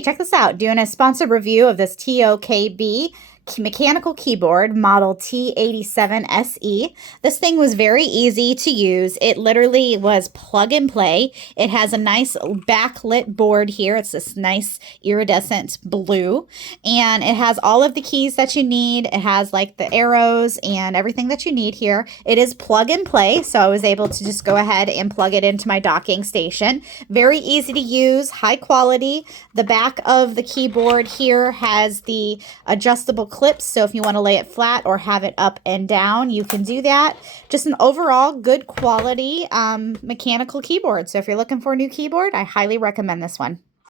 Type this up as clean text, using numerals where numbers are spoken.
Hey, check this out. Doing a sponsored review of this TOKB mechanical keyboard model T87SE. This thing was very easy to use. It literally was plug and play. It has a nice backlit board here. It's this nice iridescent blue, and it has all of the keys that you need. It has like the arrows and everything that you need here. It is plug and play, so I was able to just go ahead and plug it into my docking station. Very easy to use, high quality. The back of the keyboard here has the adjustable clips, so if you want to lay it flat or have it up and down, you can do that. Just an overall good quality mechanical keyboard. So if you're looking for a new keyboard, I highly recommend this one.